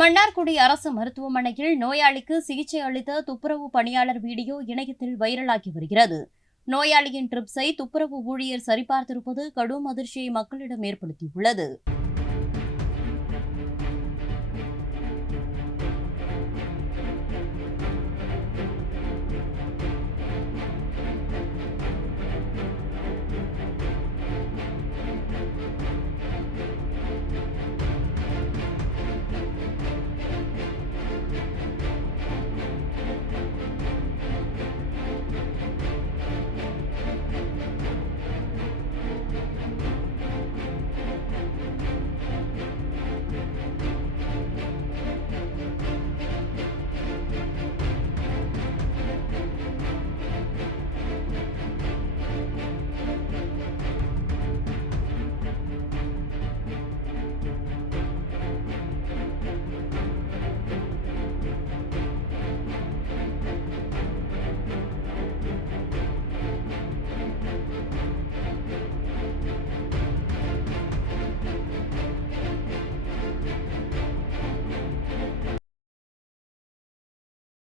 மன்னார்குடி அரசு மருத்துவமனையில் நோயாளிக்கு சிகிச்சை அளித்த துப்புரவு பணியாளர் வீடியோ இணையத்தில் வைரலாகி வருகிறது. நோயாளியின் ட்ரிப்ஸை துப்புரவு ஊழியர் சரிபார்த்திருப்பது கடும் அதிர்ச்சியை மக்களிடம் ஏற்படுத்தியுள்ளது.